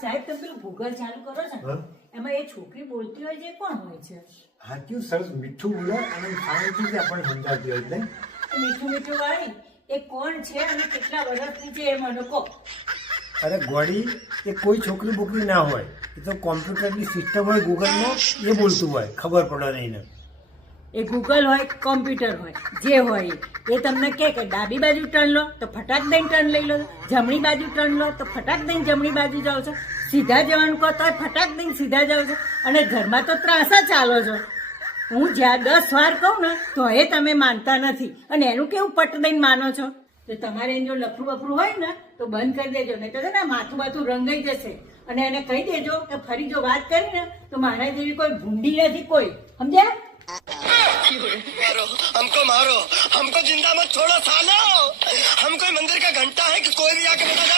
સાહેબ તમે પેલું ગૂગલ ચાલુ કરો છો ને, એમાં એ છોકરી બોલતી હોય છે કોણ હોય છે? હાચું સરસ મીઠું બોલે અને શાંતિથી આપણને સમજાવતી હોય એટલે મીઠું મીઠું વાળી એ કોણ છે અને કેટલા વર્ષની છે એ મને કહો. અરે ગોળી એ કોઈ છોકરી બોકરી ના હોય, એ તો કોમ્પ્યુટરની સિસ્ટમ હોય ગૂગલમાં, એ બોલતું હોય, ખબર પડે નહીં ને. એ ગૂગલ હોય કોમ્પ્યુટર હોય જે હોય એ તમને કહે કે ડાબી બાજુ ટર્ન લો તો ફટાક દઈને ટર્ન લઈ લો, જમણી બાજુ ટર્ન લો તો ફટાક દઈને જમણી બાજુ જાઓ છો, સીધા જવાનું કહો તો ફટાક દઈને સીધા જાઓ છો, અને ઘરમાં તો ત્રાસા ચાલો છો. હું જ્યાં 10 વાર કહું ને તો એ તમે માનતા નથી, અને એનું કેવું પટ દઈને માનો છો. તો તમારે જો લફરું બફરું હોય ને તો બંધ કરી દેજો, નહીં તો છે ને માથું બાથું રંગાઈ જશે. અને એને કહી દેજો કે ફરી જો વાત કરી ને તો મારા જેવી કોઈ ભૂંડી નથી કોઈ, સમજ્યા? मारो हमको जिंदा मत छोड़ो सालो, हम कोई मंदिर का घंटा है कि कोई भी आके बता